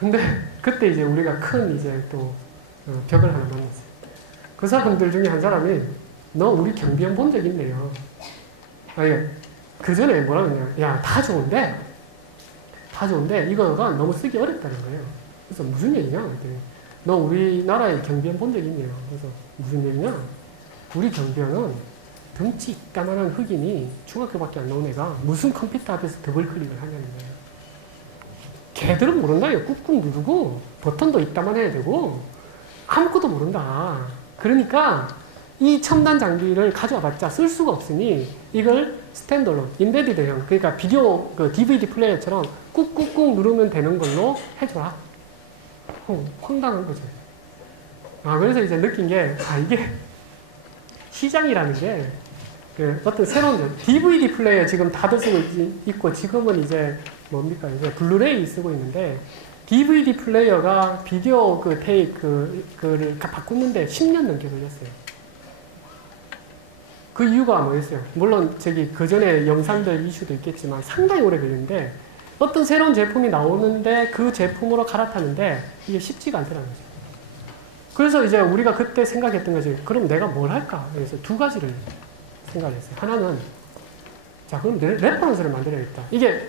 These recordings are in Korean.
근데 그때 이제 우리가 큰 이제 또 벽을 하나 만났어요. 그 사람들 중에 한 사람이 너 우리 경비원 본 적 있네요. 아니 그 전에 뭐라 그러냐, 야 다 좋은데 이거가 너무 쓰기 어렵다는 거예요. 그래서 무슨 얘기냐 그랬더니 너 우리나라에 경비원 본 적 있네요. 그래서 무슨 얘기냐, 우리 경비원은 덩치 이따만한 흑인이 중학교밖에 안 나온 애가 무슨 컴퓨터 앞에서 더블 클릭을 하냐는 거예요. 걔들은 모른다요. 꾹꾹 누르고 버튼도 이따만 해야 되고 아무것도 모른다. 그러니까 이 첨단 장비를 가져와봤자 쓸 수가 없으니 이걸 스탠드얼론, 인베디드형, 그러니까 비디오 그 DVD 플레이어처럼 꾹꾹꾹 누르면 되는 걸로 해줘라. 황당한 거죠. 그래서 이제 느낀 게, 이게 시장이라는 게 어떤 새로운 DVD 플레이어 지금 다들 쓰고 있고, 지금은 이제 뭡니까, 이제 블루레이 쓰고 있는데, DVD 플레이어가 비디오 그 테이프를 바꾸는데 10년 넘게 걸렸어요. 그 이유가 뭐였어요? 물론 그 전에 영상들 이슈도 있겠지만 상당히 오래 걸리는데, 어떤 새로운 제품이 나오는데 그 제품으로 갈아타는데 이게 쉽지가 않더라는 거죠. 그래서 이제 우리가 그때 생각했던 거지, 그럼 내가 뭘 할까? 그래서 두 가지를 생각했어요. 하나는, 자, 그럼 레퍼런스를 만들어야겠다. 이게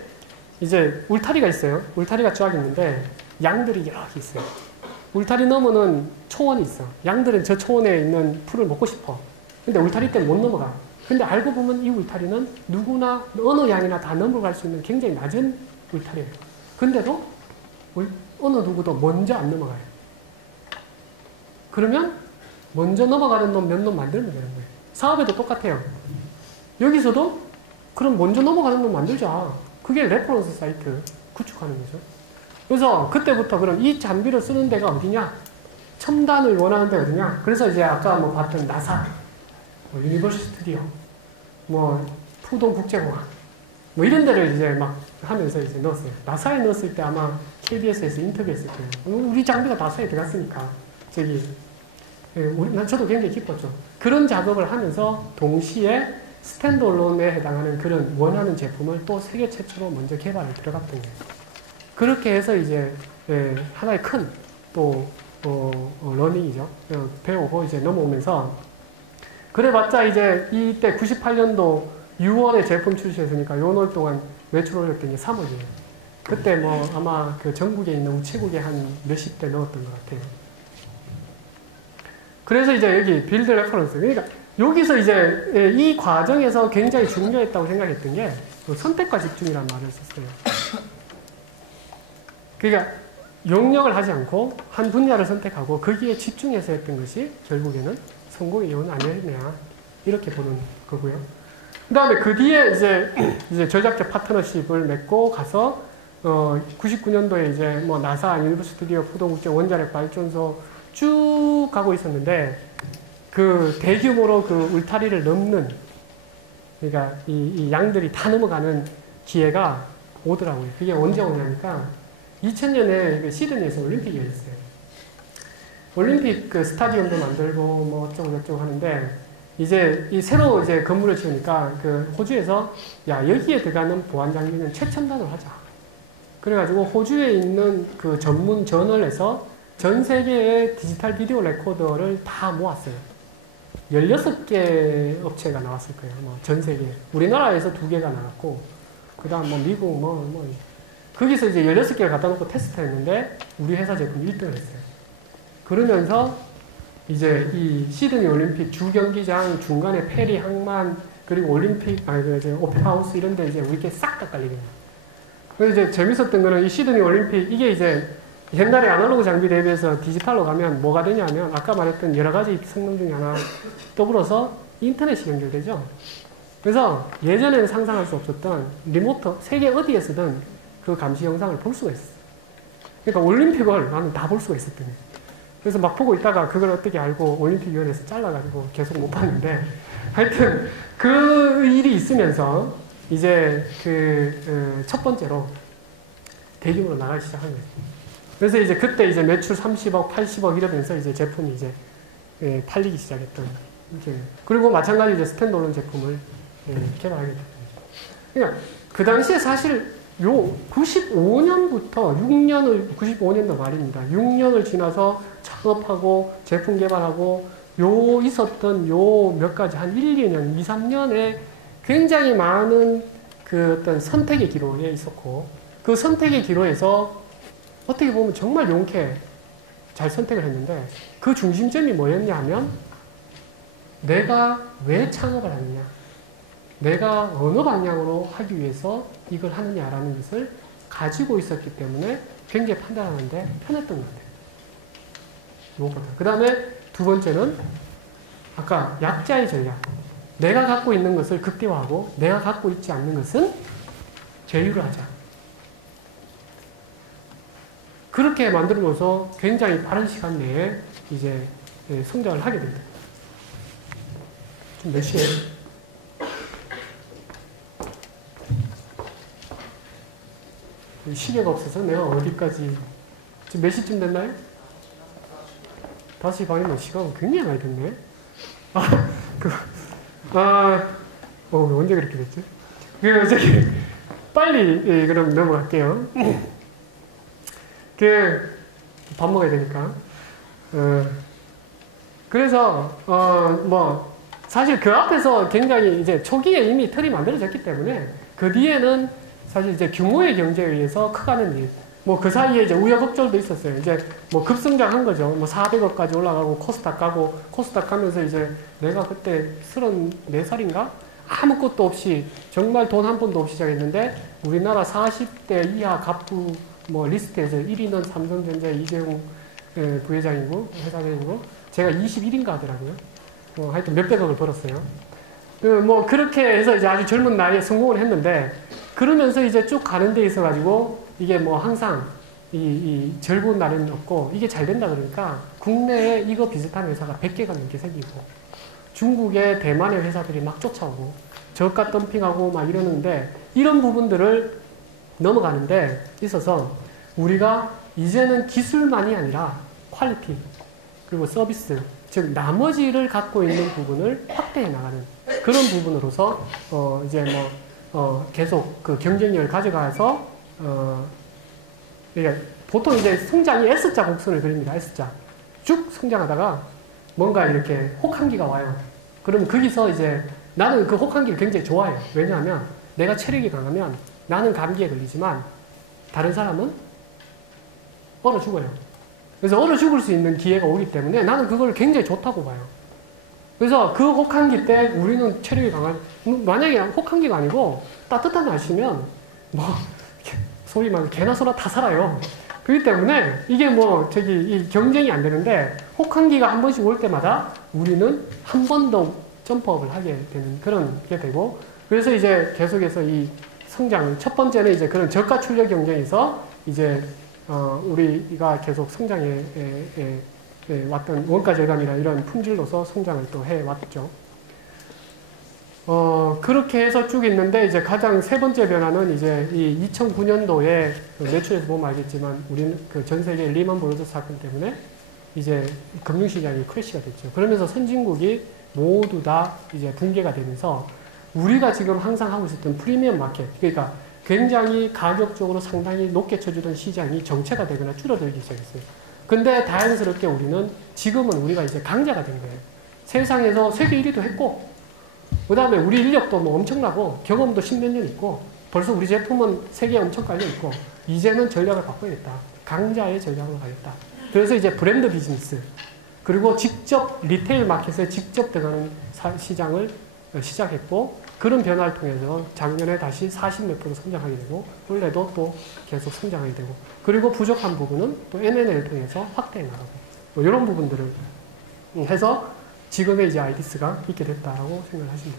이제 울타리가 있어요. 울타리가 쫙 있는데 양들이 여러 개 있어요. 울타리 너머는 초원이 있어. 양들은 저 초원에 있는 풀을 먹고 싶어. 근데 울타리 때문에 못 넘어가. 근데 알고 보면 이 울타리는 누구나 어느 양이나 다 넘어갈 수 있는 굉장히 낮은 울타리예요. 근데도 어느 누구도 먼저 안 넘어가요. 그러면 먼저 넘어가는 놈 몇 놈 만들면 되는 거예요. 사업에도 똑같아요. 여기서도 그럼 먼저 넘어가는 놈 만들자. 그게 레퍼런스 사이트 구축하는 거죠. 그래서 그때부터 그럼 이 장비를 쓰는 데가 어디냐? 첨단을 원하는 데가 어디냐? 그래서 이제 아까 뭐 봤던 나사, 유니버스 스튜디오, 푸동국제공학, 이런 데를 이제 막 하면서 이제 넣었어요. 나사에 넣었을 때 아마 KBS에서 인터뷰했을 거예요. 우리 장비가 나사에 들어갔으니까, 저도 굉장히 기뻤죠. 그런 작업을 하면서 동시에 스탠드얼론에 해당하는 그런 원하는 제품을 또 세계 최초로 먼저 개발을 들어갔던 거예요. 그렇게 해서 이제 하나의 큰 또 러닝이죠. 배우고 이제 넘어오면서, 그래봤자 이제 이때 98년도 6월에 제품 출시했으니까 요 월 동안 매출 올렸던 게 3억이에요. 그때 아마 그 전국에 있는 우체국에 한 몇십 대 넣었던 것 같아요. 그래서 이제 여기 빌드 레퍼런스. 그러니까 여기서 이제 이 과정에서 굉장히 중요했다고 생각했던 게 선택과 집중이라는 말을 썼어요. 그러니까 용역을 하지 않고 한 분야를 선택하고 거기에 집중해서 했던 것이 결국에는 성공의 요인 아니었냐, 이렇게 보는 거고요. 그 다음에 그 뒤에 이제 전략적 파트너십을 맺고 가서 99년도에 이제 나사, 유니버스 스튜디오, 푸동국제, 원자력 발전소 쭉 가고 있었는데, 그 대규모로 그 울타리를 넘는, 그러니까 이 양들이 다 넘어가는 기회가 오더라고요. 그게 언제 오냐니까 2000년에 시드니에서 올림픽이 열렸어요. 올림픽 그 스타디움도 만들고 어쩌고 저쩌고 하는데, 이제 이 새로 이제 건물을 지으니까 그 호주에서 여기에 들어가는 보안 장비는 최첨단으로 하자. 그래가지고 호주에 있는 그 전문 저널에서 전 세계의 디지털 비디오 레코더를 다 모았어요. 16개 업체가 나왔을 거예요. 전 세계. 우리나라에서 2개가 나왔고, 그 다음 미국 거기서 이제 16개를 갖다 놓고 테스트 했는데, 우리 회사 제품 1등을 했어요. 그러면서 이제 이 시드니 올림픽 주경기장 중간에 페리 항만, 그리고 올림픽, 오페라 하우스 이런 데 이제 우리께 싹 다 깔리게 돼요. 그래서 이제 재밌었던 거는 이 시드니 올림픽, 이게 이제 옛날에 아날로그 장비 대비해서 디지털로 가면 뭐가 되냐면, 아까 말했던 여러 가지 성능 중에 하나 더불어서 인터넷이 연결되죠. 그래서 예전에는 상상할 수 없었던 리모트, 세계 어디에서든 그 감시 영상을 볼 수가 있었어요. 그러니까 올림픽을 나는 다 볼 수가 있었던 거예요. 그래서 막 보고 있다가 그걸 어떻게 알고 올림픽위원회에서 잘라가지고 계속 못 봤는데, 하여튼 그 일이 있으면서 이제 첫 번째로 대규모로 나가기 시작한 거죠. 그래서 이제 그때 이제 매출 30억, 80억 이러면서 이제 제품이 이제 팔리기 시작했던. 그리고 마찬가지로 이제 스탠드얼론 제품을 개발하게 됐습니다. 그러니까 그 당시에 사실 요 95년부터 95년도 말입니다. 6년을 지나서 작업하고 제품 개발하고 요 있었던 요 몇 가지 한 1, 2년, 2, 3년에 굉장히 많은 그 어떤 선택의 기로에 있었고 그 선택의 기로에서 어떻게 보면 정말 용케 잘 선택을 했는데 그 중심점이 뭐였냐 하면 내가 왜 창업을 하느냐 내가 어느 방향으로 하기 위해서 이걸 하느냐라는 것을 가지고 있었기 때문에 굉장히 판단하는데 편했던 것 같아요. 무엇보다. 그 다음에 두 번째는 아까 약자의 전략. 내가 갖고 있는 것을 극대화하고 내가 갖고 있지 않는 것은 제휴를 하자. 그렇게 만들어서 굉장히 빠른 시간 내에 이제 성장을 하게 됩니다. 지금 몇 시에? 시계가 없어서 내가 어디까지 지금 몇 시쯤 됐나요? 5시 반이면 시간 굉장히 많이 됐네. 언제 그렇게 됐지? 빨리 그럼 넘어갈게요. 밥 먹어야 되니까. 그래서 사실 그 앞에서 굉장히 이제 초기에 이미 틀이 만들어졌기 때문에 그 뒤에는 사실 이제 규모의 경제에 의해서 커가는 일. 그 사이에 이제 우여곡절도 있었어요. 이제 급성장한 거죠. 400억까지 올라가고 코스닥 가고 코스닥 가면서 이제 내가 그때 34살인가? 아무것도 없이 정말 돈 한 푼도 없이 시작했는데 우리나라 40대 이하 갑부 리스트에서 1위는 삼성전자 이재용 부회장이고 회장이고 제가 21인가 하더라고요. 하여튼 몇백억을 벌었어요. 그렇게 해서 이제 아주 젊은 나이에 성공을 했는데 그러면서 이제 쭉 가는 데 있어가지고 이게 항상 이 즐거운 날은 없고 이게 잘 된다 그러니까 국내에 이거 비슷한 회사가 100개가 넘게 생기고 중국의 대만의 회사들이 막 쫓아오고 저가 덤핑하고 막 이러는데 이런 부분들을 넘어가는데 있어서 우리가 이제는 기술만이 아니라 퀄리티 그리고 서비스 즉 나머지를 갖고 있는 부분을 확대해 나가는 그런 부분으로서 이제 계속 그 경쟁력을 가져가서 보통 이제 성장이 S자 곡선을 그립니다. S자 쭉 성장하다가 뭔가 이렇게 혹한기가 와요. 그럼 거기서 이제 나는 그 혹한기를 굉장히 좋아해요. 왜냐하면 내가 체력이 강하면 나는 감기에 걸리지만 다른 사람은 얼어 죽어요. 그래서 얼어 죽을 수 있는 기회가 오기 때문에 나는 그걸 굉장히 좋다고 봐요. 그래서 그 혹한기 때 우리는 체력이 강한 만약에 혹한기가 아니고 따뜻한 날씨면 소위 말해 개나 소나 다 살아요. 그렇기 때문에 이게 이 경쟁이 안 되는데 혹한기가 한 번씩 올 때마다 우리는 한 번 더 점프업을 하게 되는 그런 게 되고 그래서 이제 계속해서 이 성장을 첫 번째는 이제 그런 저가 출력 경쟁에서 이제 우리가 계속 성장해 왔던 원가 절감이나 이런 품질로서 성장을 또 해왔죠. 그렇게 해서 쭉 있는데 이제 가장 세 번째 변화는 이제 이 2009년도에 매출에서 보면 알겠지만 우리는 그 전 세계 리먼 브러더스 사건 때문에 이제 금융시장이 크래시가 됐죠. 그러면서 선진국이 모두 다 이제 붕괴가 되면서 우리가 지금 항상 하고 있었던 프리미엄 마켓, 그러니까 굉장히 가격적으로 상당히 높게 쳐주던 시장이 정체가 되거나 줄어들기 시작했어요. 근데 다행스럽게 우리는 지금은 우리가 이제 강자가 된 거예요. 세상에서 세계 1위도 했고, 그 다음에 우리 인력도 엄청나고, 경험도 10몇 년 있고, 벌써 우리 제품은 세계에 엄청 깔려있고, 이제는 전략을 바꿔야겠다. 강자의 전략으로 가겠다. 그래서 이제 브랜드 비즈니스, 그리고 직접 리테일 마켓에 직접 들어가는 시장을 시작했고, 그런 변화를 통해서 작년에 다시 40몇 % 성장하게 되고, 올해도 또 계속 성장하게 되고, 그리고 부족한 부분은 또 M&A를 통해서 확대해 나가고, 이런 부분들을 해서 지금의 이제 아이디스가 있게 됐다라고 생각을 하시면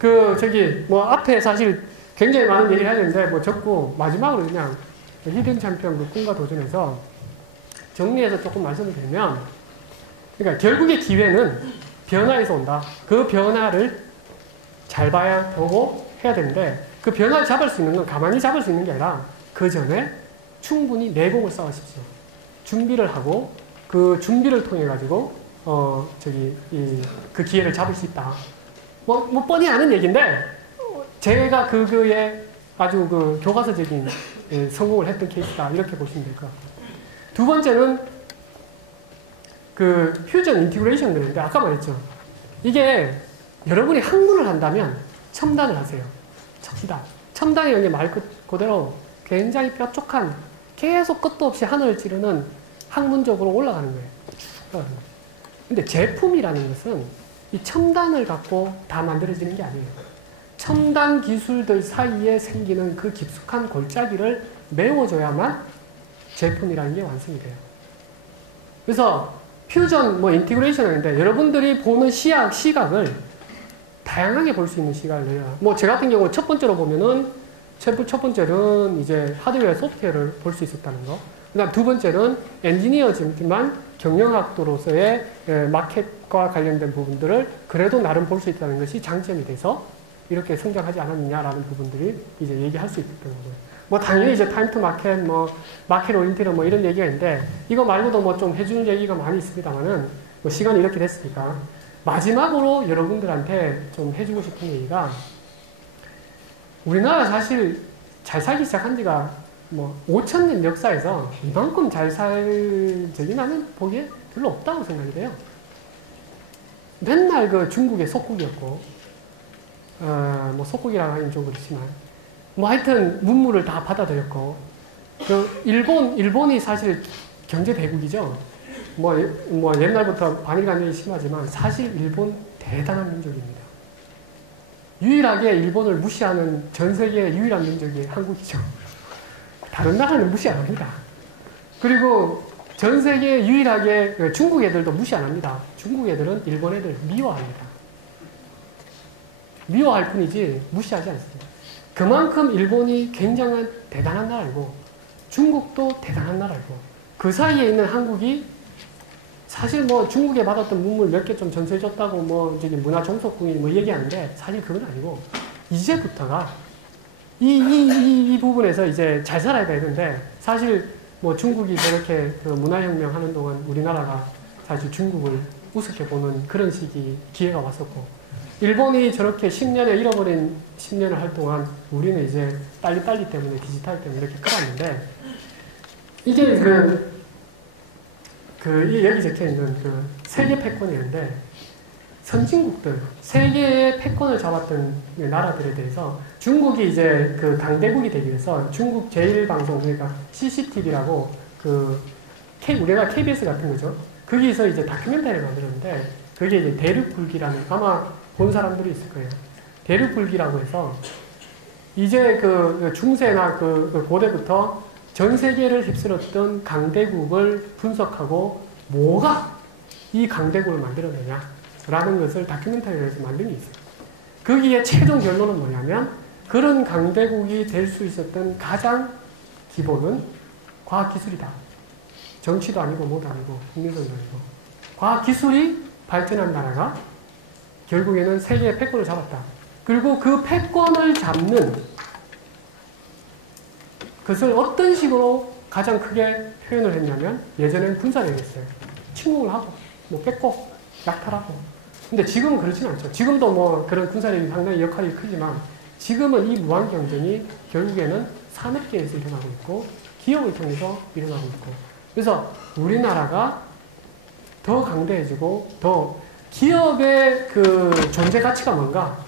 됩니다. 앞에 사실 굉장히 많은 얘기를 하는데, 적고 마지막으로 그냥 히든 챔피언 그 꿈과 도전에서 정리해서 조금 말씀을 드리면, 그러니까 결국의 기회는 변화에서 온다. 그 변화를 잘 봐야 보고 해야 되는데 그 변화를 잡을 수 있는 건 가만히 잡을 수 있는 게 아니라 그 전에 충분히 내공을 쌓으십시오. 준비를 하고 그 준비를 통해 가지고 그 기회를 잡을 수 있다. 뻔히 아는 얘기인데 제가 그거에 아주 그 교과서적인 성공을 했던 케이스다. 이렇게 보시면 될 것 같고. 두 번째는 그 퓨전 인티그레이션 그랬는데 아까 말했죠. 이게 여러분이 학문을 한다면 첨단을 하세요. 첨단이라는 게 말 그대로 굉장히 뾰족한 계속 끝도 없이 하늘을 찌르는 학문적으로 올라가는 거예요. 근데 제품이라는 것은 이 첨단을 갖고 다 만들어지는 게 아니에요. 첨단 기술들 사이에 생기는 그 깊숙한 골짜기를 메워줘야만 제품이라는 게 완성이 돼요. 그래서 퓨전, 인티그레이션 하는데 여러분들이 보는 시각을 다양하게 볼 수 있는 시각을 내요. 제 같은 경우 첫 번째로 보면은 첫 번째는 이제 하드웨어, 소프트웨어를 볼 수 있었다는 거. 그 다음 두 번째는 엔지니어지만 경영학도로서의 마켓과 관련된 부분들을 그래도 나름 볼 수 있다는 것이 장점이 돼서 이렇게 성장하지 않았느냐라는 부분들이 이제 얘기할 수 있었던 거고요. 당연히 이제 타임 투 마켓, 마켓 오리엔티드 이런 얘기가 있는데 이거 말고도 좀 해주는 얘기가 많이 있습니다만은 시간이 이렇게 됐으니까 마지막으로 여러분들한테 좀 해주고 싶은 얘기가 우리나라 사실 잘 살기 시작한 지가 5,000년 역사에서 이만큼 잘 살 적이 나는 보기에 별로 없다고 생각이 돼요. 맨날 그 중국의 속국이었고, 속국이라고 하긴 좀 그렇지만, 하여튼 문물을 다 받아들였고, 일본이 사실 경제 대국이죠. 옛날부터 반일관념이 심하지만 사실 일본 대단한 민족입니다. 유일하게 일본을 무시하는 전 세계의 유일한 민족이 한국이죠. 다른 나라는 무시 안 합니다. 그리고 전 세계 유일하게 중국 애들도 무시 안 합니다. 중국 애들은 일본 애들 미워합니다. 미워할 뿐이지 무시하지 않습니다. 그만큼 일본이 굉장한 대단한 나라이고 중국도 대단한 나라이고 그 사이에 있는 한국이 사실 중국에 받았던 문물 몇 개 좀 전수해줬다고 저기 문화종속국이 얘기하는데 사실 그건 아니고 이제부터가 이 부분에서 이제 잘 살아야 되는데 사실 중국이 저렇게 그 문화혁명 하는 동안 우리나라가 사실 중국을 우습게 보는 그런 기회가 왔었고 일본이 저렇게 10년에 잃어버린 10년을 할 동안 우리는 이제 빨리 때문에 디지털 때문에 이렇게 끌었는데 이게 이 여기 적혀있는 세계 패권이었는데 선진국들, 세계의 패권을 잡았던 나라들에 대해서 중국이 이제 강대국이 되기 위해서 중국 제1방송, 그러니까 CCTV라고 우리나라 KBS 같은 거죠. 거기서 이제 다큐멘터리를 만들었는데 그게 이제 대륙불기라는 아마 본 사람들이 있을 거예요. 대륙불기라고 해서 이제 중세나 고대부터 전 세계를 휩쓸었던 강대국을 분석하고 뭐가 이 강대국을 만들어내냐라는 것을 다큐멘터리로 해서 만든 게 있어요. 거기에 최종 결론은 뭐냐면 그런 강대국이 될 수 있었던 가장 기본은 과학기술이다. 정치도 아니고 뭐도 아니고 국민성도 아니고 과학기술이 발전한 나라가 결국에는 세계의 패권을 잡았다. 그리고 그 패권을 잡는 그것을 어떤 식으로 가장 크게 표현을 했냐면 예전에는 군사력을 했어요. 침공을 하고 뺏고 약탈하고. 근데 지금은 그렇지는 않죠. 지금도 그런 군사력이 상당히 역할이 크지만 지금은 이 무한 경쟁이 결국에는 산업계에서 일어나고 있고 기업을 통해서 일어나고 있고 그래서 우리나라가 더 강대해지고 더 기업의 존재 가치가 뭔가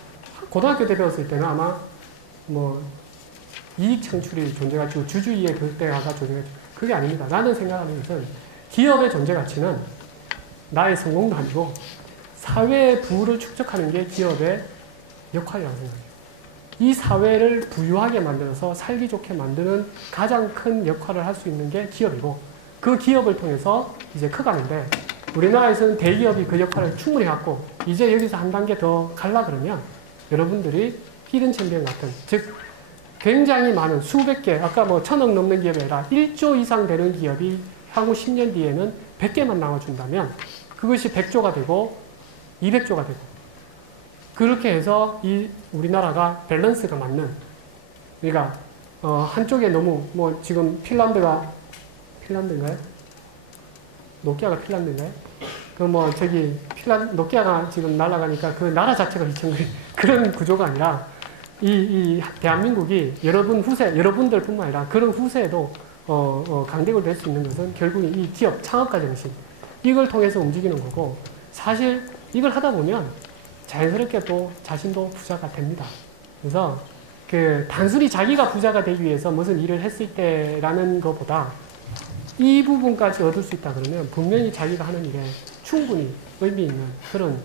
고등학교 때 배웠을 때는 아마 이익 창출이 존재 가치고 주주의의 극대화가 존재 가치. 그게 아닙니다. 나는 생각하는 것은 기업의 존재 가치는 나의 성공도 아니고 사회의 부를 축적하는 게 기업의 역할이라고 생각해요. 이 사회를 부유하게 만들어서 살기 좋게 만드는 가장 큰 역할을 할 수 있는 게 기업이고 그 기업을 통해서 이제 커가는데 우리나라에서는 대기업이 그 역할을 충분히 갖고 이제 여기서 한 단계 더 갈라 그러면 여러분들이 히든 챔피언 같은 즉 굉장히 많은 수백 개, 아까 1,000억 넘는 기업이 아니라 1조 이상 되는 기업이 향후 10년 뒤에는 100개만 나와준다면 그것이 100조가 되고 200조가 되고 그렇게 해서 우리나라가 밸런스가 맞는 그러니까 한쪽에 너무 지금 핀란드인가요? 노키아가 핀란드인가요? 노키아가 지금 날아가니까 그 나라 자체가 비천거리 그런 구조가 아니라 이 대한민국이 여러분들뿐만 아니라 그런 후세에도 강대국이 될 수 있는 것은 결국 이 기업 창업가 정신, 이걸 통해서 움직이는 거고, 사실 이걸 하다 보면 자연스럽게 또 자신도 부자가 됩니다. 그래서 단순히 자기가 부자가 되기 위해서 무슨 일을 했을 때라는 것보다 이 부분까지 얻을 수 있다 그러면 분명히 자기가 하는 일에 충분히 의미 있는 그런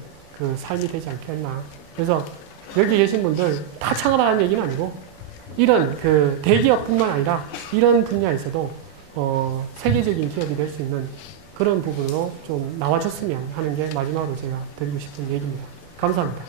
삶이 되지 않겠나. 그래서 여기 계신 분들 다 창업하라는 얘기는 아니고, 이런 대기업뿐만 아니라 이런 분야에서도 세계적인 기업이 될 수 있는 그런 부분으로 좀 나와줬으면 하는 게 마지막으로 제가 드리고 싶은 얘기입니다. 감사합니다.